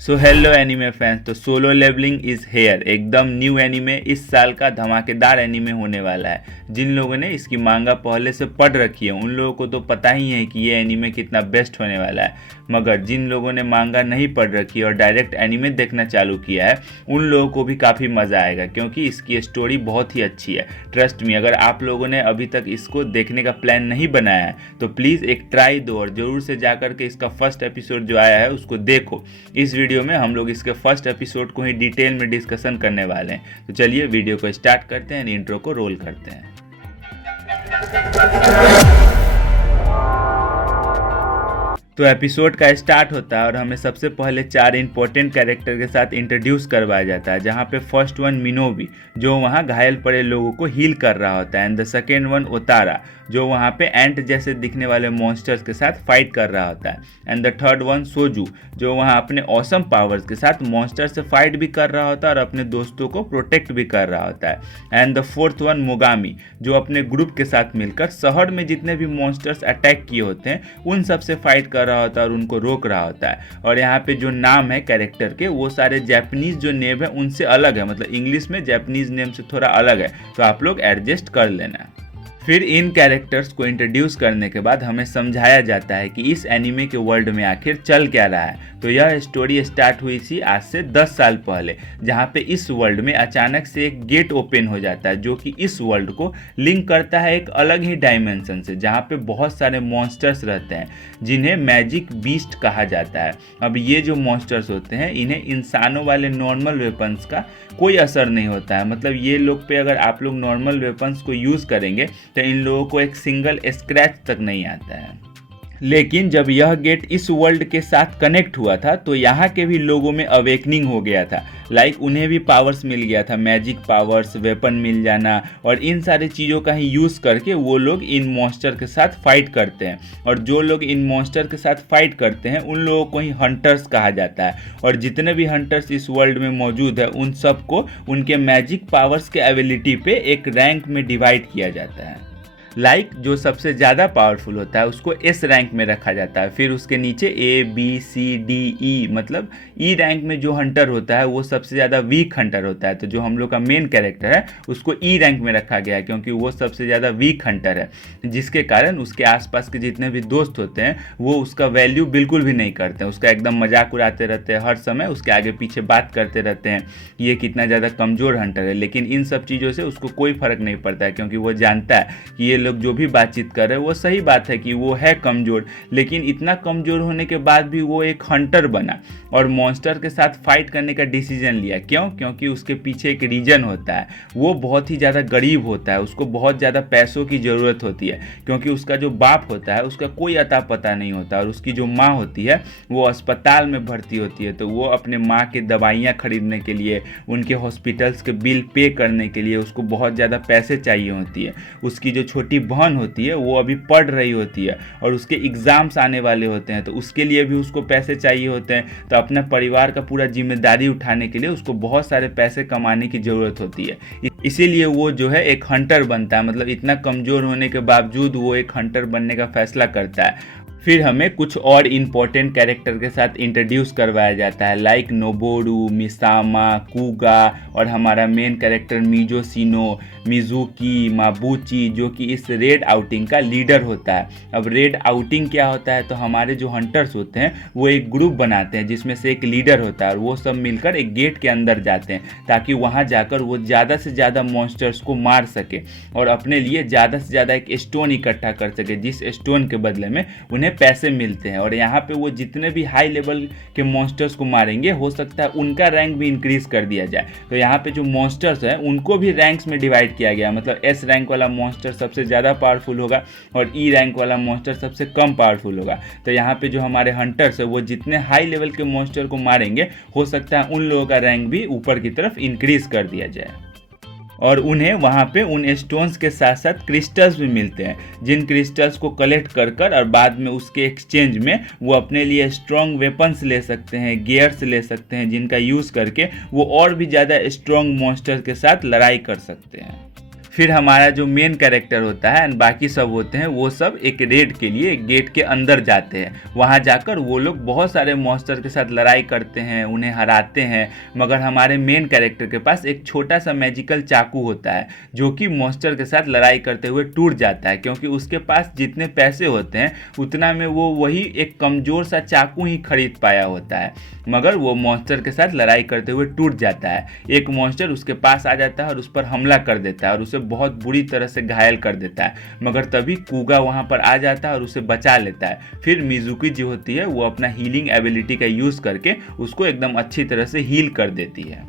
So hello anime fans. तो solo levelling is here, एकदम new anime, इस साल का धमाकेदार एनीमे होने वाला है। जिन लोगों ने इसकी मांगा पहले से पढ़ रखी है उन लोगों को तो पता ही है कि ये एनीमे कितना बेस्ट होने वाला है, मगर जिन लोगों ने मांगा नहीं पढ़ रखी है और डायरेक्ट एनीमे देखना चालू किया है उन लोगों को भी काफ़ी मज़ा आएगा, क्योंकि इसकी स्टोरी बहुत ही अच्छी है। ट्रस्ट मी, अगर आप लोगों ने अभी तक इसको देखने का प्लान नहीं बनाया है तो प्लीज़ एक ट्राई दो और ज़रूर से जाकर के इसका फर्स्ट एपिसोड जो आया है उसको देखो। इस वीडियो में हम लोग इसके फर्स्ट एपिसोड को ही डिटेल में डिस्कशन करने वाले हैं। तो चलिए वीडियो को स्टार्ट करते हैं, इंट्रो को रोल करते हैं। तो एपिसोड का स्टार्ट होता है और हमें सबसे पहले 4 इंपॉर्टेंट कैरेक्टर के साथ इंट्रोड्यूस करवाया जाता है, जहाँ पे फर्स्ट वन मिनोबी जो वहाँ घायल पड़े लोगों को हील कर रहा होता है, एंड द सेकेंड वन ओतारा जो वहाँ पे एंट जैसे दिखने वाले मॉन्स्टर्स के साथ फाइट कर रहा होता है, एंड द थर्ड वन सोजू जो वहाँ अपने ऑसम पावर्स के साथ मॉन्स्टर से फाइट भी कर रहा होता है और अपने दोस्तों को प्रोटेक्ट भी कर रहा होता है, and the fourth one Mogami जो अपने ग्रुप के साथ मिलकर शहर में जितने भी मॉन्स्टर्स अटैक किए होते हैं उन सब से फाइट कर रहा होता है और उनको रोक रहा होता है। और यहाँ पे जो नाम है कैरेक्टर के वो सारे जापानीज जो नेम है उनसे अलग है, मतलब इंग्लिश में जापानीज नेम से थोड़ा अलग है, तो आप लोग एडजस्ट कर लेना। फिर इन कैरेक्टर्स को इंट्रोड्यूस करने के बाद हमें समझाया जाता है कि इस एनीमे के वर्ल्ड में आखिर चल क्या रहा है। तो यह स्टोरी स्टार्ट हुई थी आज से 10 साल पहले, जहाँ पे इस वर्ल्ड में अचानक से एक गेट ओपन हो जाता है जो कि इस वर्ल्ड को लिंक करता है एक अलग ही डायमेंशन से, जहाँ पे बहुत सारे मॉन्स्टर्स रहते हैं जिन्हें मैजिक बीस्ट कहा जाता है। अब ये जो मॉन्स्टर्स होते हैं इन्हें इंसानों वाले नॉर्मल वेपन्स का कोई असर नहीं होता है, मतलब ये लोग पे अगर आप लोग नॉर्मल वेपन्स को यूज़ करेंगे तो इन लोगों को एक सिंगल स्क्रैच तक नहीं आता है। लेकिन जब यह गेट इस वर्ल्ड के साथ कनेक्ट हुआ था तो यहाँ के भी लोगों में अवेकनिंग हो गया था, लाइक उन्हें भी पावर्स मिल गया था, मैजिक पावर्स, वेपन मिल जाना, और इन सारी चीज़ों का ही यूज़ करके वो लोग इन मॉन्स्टर के साथ फाइट करते हैं। और जो लोग इन मॉन्स्टर के साथ फाइट करते हैं उन लोगों को ही हंटर्स कहा जाता है, और जितने भी हंटर्स इस वर्ल्ड में मौजूद है उन सबको उनके मैजिक पावर्स के एबिलिटी पे एक रैंक में डिवाइड किया जाता है। जो सबसे ज़्यादा पावरफुल होता है उसको एस रैंक में रखा जाता है, फिर उसके नीचे A B C D E, मतलब ई रैंक में जो हंटर होता है वो सबसे ज़्यादा वीक हंटर होता है। तो जो हम लोग का मेन कैरेक्टर है उसको ई रैंक में रखा गया है क्योंकि वो सबसे ज़्यादा वीक हंटर है, जिसके कारण उसके आसपास के जितने भी दोस्त होते हैं वो उसका वैल्यू बिल्कुल भी नहीं करते हैं, उसका एकदम मजाक उड़ाते रहते हैं, हर समय उसके आगे पीछे बात करते रहते हैं ये कितना ज़्यादा कमज़ोर हंटर है। लेकिन इन सब चीज़ों से उसको कोई फ़र्क नहीं पड़ता है, क्योंकि वो जानता है कि ये लोग जो भी बातचीत कर रहे हैं वो सही बात है कि वो है कमज़ोर, लेकिन इतना कमज़ोर होने के बाद भी वो एक हंटर बना और मॉन्स्टर के साथ फाइट करने का डिसीजन लिया। क्यों? क्योंकि उसके पीछे एक रीज़न होता है, वो बहुत ही ज़्यादा गरीब होता है, उसको बहुत ज़्यादा पैसों की ज़रूरत होती है, क्योंकि उसका जो बाप होता है उसका कोई अता पता नहीं होता, और उसकी जो माँ होती है वो अस्पताल में भर्ती होती है, तो वो अपने माँ के दवाइयाँ खरीदने के लिए, उनके हॉस्पिटल्स के बिल पे करने के लिए उसको बहुत ज़्यादा पैसे चाहिए होती है। उसकी जो छोटी बहन होती है वो अभी पढ़ रही होती है और उसके एग्ज़ाम्स आने वाले होते हैं, तो उसके लिए भी उसको पैसे चाहिए होते हैं, तो अपने परिवार का पूरा जिम्मेदारी उठाने के लिए उसको बहुत सारे पैसे कमाने की ज़रूरत होती है। इसीलिए वो जो है एक हंटर बनता है, मतलब इतना कमज़ोर होने के बावजूद वो एक हंटर बनने का फैसला करता है। फिर हमें कुछ और इम्पोर्टेंट कैरेक्टर के साथ इंट्रोड्यूस करवाया जाता है, लाइक नोबोरू, मिसामा, कुगा और हमारा मेन कैरेक्टर मिजोशिनो, मिजुकी, माबूची जो कि इस रेड आउटिंग का लीडर होता है। अब रेड आउटिंग क्या होता है? तो हमारे जो हंटर्स होते हैं वो एक ग्रुप बनाते हैं जिसमें से एक लीडर होता है और वो सब मिलकर एक गेट के अंदर जाते हैं ताकि वहाँ जाकर वो ज़्यादा से ज़्यादा मॉन्स्टर्स को मार सके और अपने लिए ज़्यादा से ज़्यादा एक स्टोन इकट्ठा कर सके, जिस स्टोन के बदले में उन्हें पैसे मिलते हैं। और यहाँ पे वो जितने भी हाई लेवल के मॉन्स्टर्स को मारेंगे हो सकता है उनका रैंक भी इंक्रीज कर दिया जाए। तो यहाँ पे जो मॉन्स्टर्स हैं उनको भी रैंक्स में डिवाइड किया गया, मतलब एस रैंक वाला मॉन्स्टर सबसे ज़्यादा पावरफुल होगा और ई रैंक वाला मॉन्स्टर सबसे कम पावरफुल होगा। तो यहाँ पे जो हमारे हंटर्स है वो जितने हाई लेवल के मॉन्स्टर को मारेंगे हो सकता है उन लोगों का रैंक भी ऊपर की तरफ इंक्रीज कर दिया जाए। और उन्हें वहाँ पे उन स्टोन्स के साथ साथ क्रिस्टल्स भी मिलते हैं, जिन क्रिस्टल्स को कलेक्ट कर कर और बाद में उसके एक्सचेंज में वो अपने लिए स्ट्रॉन्ग वेपन्स ले सकते हैं, गियर्स ले सकते हैं, जिनका यूज़ करके वो और भी ज़्यादा स्ट्रॉन्ग मॉन्स्टर के साथ लड़ाई कर सकते हैं। फिर हमारा जो मेन कैरेक्टर होता है एंड बाकी सब होते हैं वो सब एक रेड के लिए गेट के अंदर जाते हैं। वहाँ जाकर वो लोग बहुत सारे मॉन्स्टर के साथ लड़ाई करते हैं, उन्हें हराते हैं, मगर हमारे मेन कैरेक्टर के पास एक छोटा सा मैजिकल चाकू होता है जो कि मॉन्स्टर के साथ लड़ाई करते हुए टूट जाता है, क्योंकि उसके पास जितने पैसे होते हैं उतना में वो वही एक कमज़ोर सा चाकू ही खरीद पाया होता है, मगर वो मॉन्स्टर के साथ लड़ाई करते हुए टूट जाता है। एक मॉन्स्टर उसके पास आ जाता है और उस पर हमला कर देता है और उसे बहुत बुरी तरह से घायल कर देता है, मगर तभी कुगा वहाँ पर आ जाता है और उसे बचा लेता है। फिर मिजुकी जो होती है वो अपना हीलिंग एबिलिटी का यूज़ करके उसको एकदम अच्छी तरह से हील कर देती है।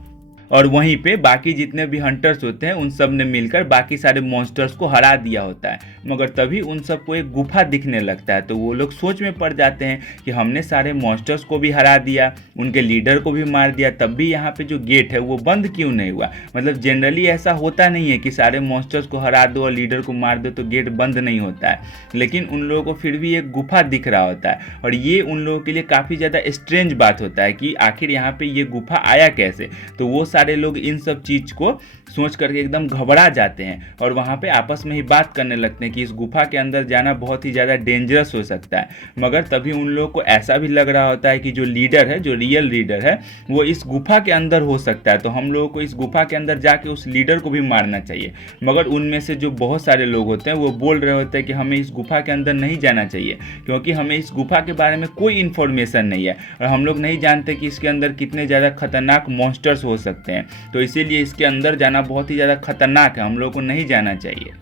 और वहीं पे बाकी जितने भी हंटर्स होते हैं उन सब ने मिलकर बाकी सारे मॉन्स्टर्स को हरा दिया होता है, मगर तभी उन सबको एक गुफा दिखने लगता है। तो वो लोग सोच में पड़ जाते हैं कि हमने सारे मॉन्स्टर्स को भी हरा दिया, उनके लीडर को भी मार दिया, तब भी यहाँ पे जो गेट है वो बंद क्यों नहीं हुआ। मतलब जनरली ऐसा होता नहीं है कि सारे मॉन्स्टर्स को हरा दो और लीडर को मार दो तो गेट बंद नहीं होता है, लेकिन उन लोगों को फिर भी एक गुफा दिख रहा होता है। और ये उन लोगों के लिए काफ़ी ज़्यादा स्ट्रेंज बात होता है कि आखिर यहाँ पे ये गुफा आया कैसे। तो वो सारे लोग इन सब चीज़ को सोच करके एकदम घबरा जाते हैं और वहाँ पे आपस में ही बात करने लगते हैं कि इस गुफा के अंदर जाना बहुत ही ज़्यादा डेंजरस हो सकता है। मगर तभी उन लोगों को ऐसा भी लग रहा होता है कि जो लीडर है, जो रियल लीडर है, वो इस गुफा के अंदर हो सकता है, तो हम लोगों को इस गुफा के अंदर जाके उस लीडर को भी मारना चाहिए। मगर उनमें से जो बहुत सारे लोग होते हैं वो बोल रहे होते हैं कि हमें इस गुफा के अंदर नहीं जाना चाहिए, क्योंकि हमें इस गुफा के बारे में कोई इन्फॉर्मेशन नहीं है और हम लोग नहीं जानते कि इसके अंदर कितने ज़्यादा खतरनाक मॉन्स्टर्स हो सकते हैं, तो इसीलिए इसके अंदर जाना बहुत ही ज़्यादा खतरनाक है, हम लोगों को नहीं जाना चाहिए।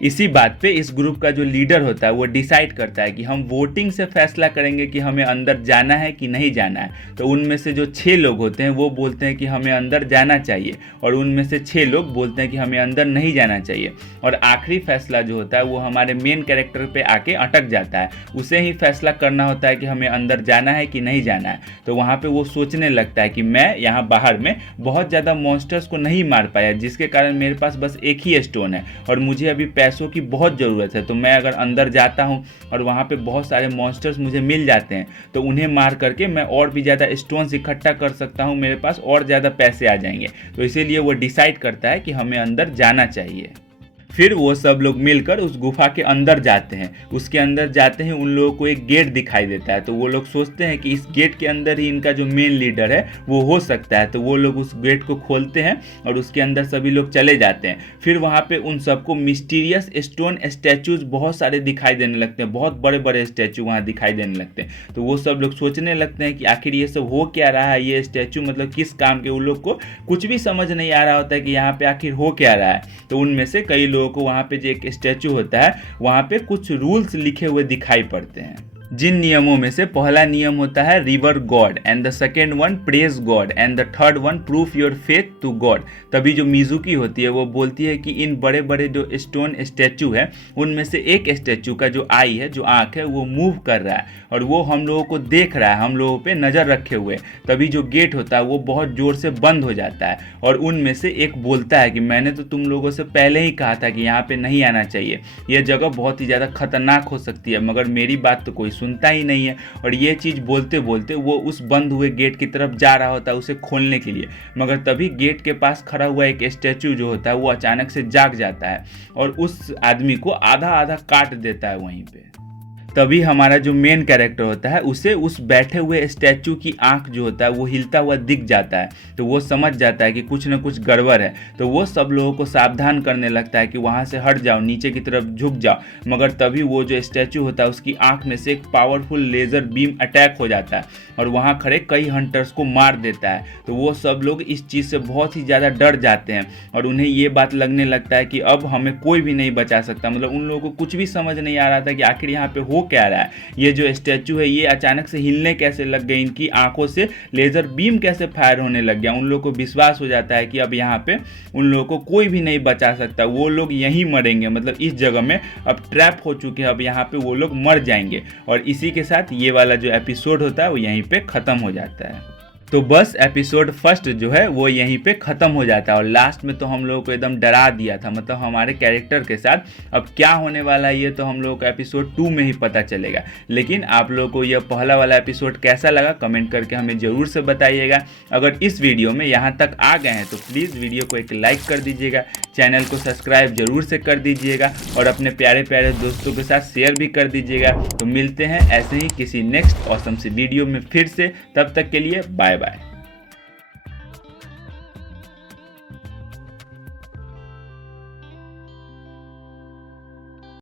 इसी बात पे इस ग्रुप का जो लीडर होता है वो डिसाइड करता है कि हम वोटिंग से फैसला करेंगे कि हमें अंदर जाना है कि नहीं जाना है। तो उनमें से जो 6 लोग होते हैं वो बोलते हैं कि हमें अंदर जाना चाहिए और उनमें से 6 लोग बोलते हैं कि हमें अंदर नहीं जाना चाहिए। और आखिरी फैसला जो होता है वो हमारे मेन कैरेक्टर पे आके अटक जाता है, उसे ही फैसला करना होता है कि हमें अंदर जाना है कि नहीं जाना है। तो वहाँ पर वो सोचने लगता है कि मैं यहाँ बाहर में बहुत ज़्यादा मॉन्स्टर्स को नहीं मार पाया, जिसके कारण मेरे पास बस एक ही स्टोन है और मुझे अभी पैसों की बहुत ज़रूरत है। तो मैं अगर अंदर जाता हूँ और वहाँ पे बहुत सारे मॉन्स्टर्स मुझे मिल जाते हैं तो उन्हें मार करके मैं और भी ज़्यादा स्टोन्स इकट्ठा कर सकता हूँ, मेरे पास और ज़्यादा पैसे आ जाएंगे। तो इसीलिए वो डिसाइड करता है कि हमें अंदर जाना चाहिए। फिर वो सब लोग मिलकर उस गुफा के अंदर जाते हैं। उसके अंदर जाते हैं उन लोगों को एक गेट दिखाई देता है, तो वो लोग सोचते हैं कि इस गेट के अंदर ही इनका जो मेन लीडर है वो हो सकता है। तो वो लोग उस गेट को खोलते हैं और उसके अंदर सभी लोग चले जाते हैं। फिर वहाँ पे उन सबको मिस्टीरियस स्टोन स्टैचूज बहुत सारे दिखाई देने लगते हैं, बहुत बड़े बड़े स्टैचू वहाँ दिखाई देने लगते हैं। तो वो सब लोग सोचने लगते हैं कि आखिर ये सब हो क्या रहा है, ये स्टैचू मतलब किस काम के। उन लोग को कुछ भी समझ नहीं आ रहा होता है कि यहाँ पे आखिर हो क्या रहा है। तो उनमें से कई लोगों को वहाँ पे जो एक स्टैचू होता है वहाँ पे कुछ रूल्स लिखे हुए दिखाई पड़ते हैं, जिन नियमों में से पहला नियम होता है revere God and the second one praise God and the third one proof your faith to God. तभी जो मिजुकी होती है वो बोलती है कि इन बड़े बड़े जो स्टोन स्टैचू है उनमें से एक स्टैचू का जो आई है, जो आँख है, वो मूव कर रहा है और वो हम लोगों को देख रहा है, हम लोगों पे नज़र रखे हुए। तभी जो गेट होता है वो बहुत ज़ोर से बंद हो जाता है और उनमें से एक बोलता है कि मैंने तो तुम लोगों से पहले ही कहा था कि यहाँ पे नहीं आना चाहिए, यह जगह बहुत ही ज़्यादा खतरनाक हो सकती है, मगर मेरी बात तो कोई सुनता ही नहीं है। और ये चीज़ बोलते बोलते वो उस बंद हुए गेट की तरफ जा रहा होता है उसे खोलने के लिए, मगर तभी गेट के पास खड़ा हुआ एक स्टैचू जो होता है वो अचानक से जाग जाता है और उस आदमी को आधा आधा काट देता है वहीं पे। तभी हमारा जो मेन कैरेक्टर होता है उसे उस बैठे हुए स्टैचू की आंख जो होता है वो हिलता हुआ दिख जाता है। तो वो समझ जाता है कि कुछ न कुछ गड़बड़ है, तो वो सब लोगों को सावधान करने लगता है कि वहाँ से हट जाओ, नीचे की तरफ झुक जाओ। मगर तभी वो जो स्टैचू होता है उसकी आंख में से एक पावरफुल लेज़र बीम अटैक हो जाता है और वहाँ खड़े कई हंटर्स को मार देता है। तो वो सब लोग इस चीज़ से बहुत ही ज़्यादा डर जाते हैं और उन्हें ये बात लगने लगता है कि अब हमें कोई भी नहीं बचा सकता। मतलब उन लोगों को कुछ भी समझ नहीं आ रहा था कि आखिर यहाँ पे हो क्या रहा है, ये जो स्टैचू है ये अचानक से हिलने कैसे लग गई, इनकी आंखों से लेजर बीम कैसे फायर होने लग गया। उन लोगों को विश्वास हो जाता है कि अब यहाँ पे उन लोगों को कोई भी नहीं बचा सकता, वो लोग यहीं मरेंगे, मतलब इस जगह में अब ट्रैप हो चुके हैं, अब यहाँ पे वो लोग मर जाएंगे। और इसी के साथ ये वाला जो एपिसोड होता है वो यहीं पे ख़त्म हो जाता है। तो बस एपिसोड फर्स्ट जो है वो यहीं पे ख़त्म हो जाता है और लास्ट में तो हम लोगों को एकदम डरा दिया था, मतलब हमारे कैरेक्टर के साथ अब क्या होने वाला है ये तो हम लोगों को एपिसोड 2 में ही पता चलेगा। लेकिन आप लोगों को यह पहला वाला एपिसोड कैसा लगा कमेंट करके हमें ज़रूर से बताइएगा। अगर इस वीडियो में यहाँ तक आ गए हैं तो प्लीज़ वीडियो को एक लाइक कर दीजिएगा, चैनल को सब्सक्राइब जरूर से कर दीजिएगा और अपने प्यारे प्यारे दोस्तों के साथ शेयर भी कर दीजिएगा। तो मिलते हैं ऐसे ही किसी नेक्स्ट ऑसम सी वीडियो में फिर से, तब तक के लिए बाय बाय।